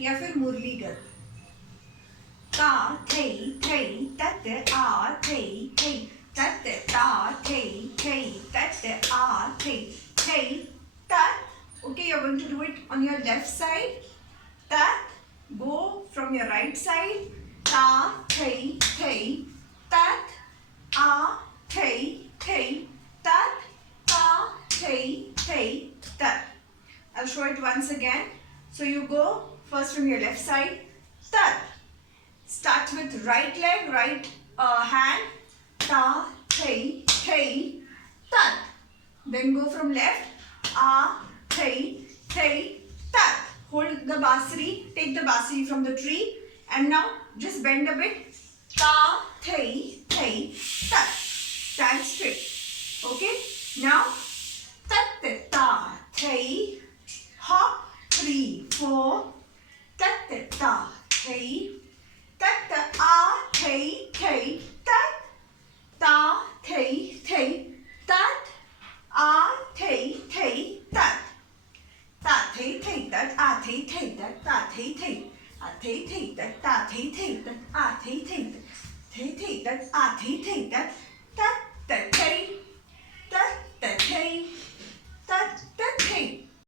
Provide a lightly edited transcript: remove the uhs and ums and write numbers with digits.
या फिर मुरलीगत. ता थे थे तत आ थे थे तत ता थे थे तत आ थे थे tat. Okay, you're going to do it on your left side. Tat. Go from your right side. Ta the the tat a the the tat ta the the tat. I'll show it once again. So you go first from your left side. Tat. Start with right leg, right hand. Ta the the tat. Then go from left. A the tat. Hold the basri, take the basri from the tree, and now just bend a bit. Ta the tat. Stand straight. Okay. Now tat ta the. Hop 3 4. Tat ta the. Tat a the tat. Ta the tat. A the tat. Ta the tat. A the tat. Ta the a the tat. Ta the tat. A the tat. The tat. A the tat.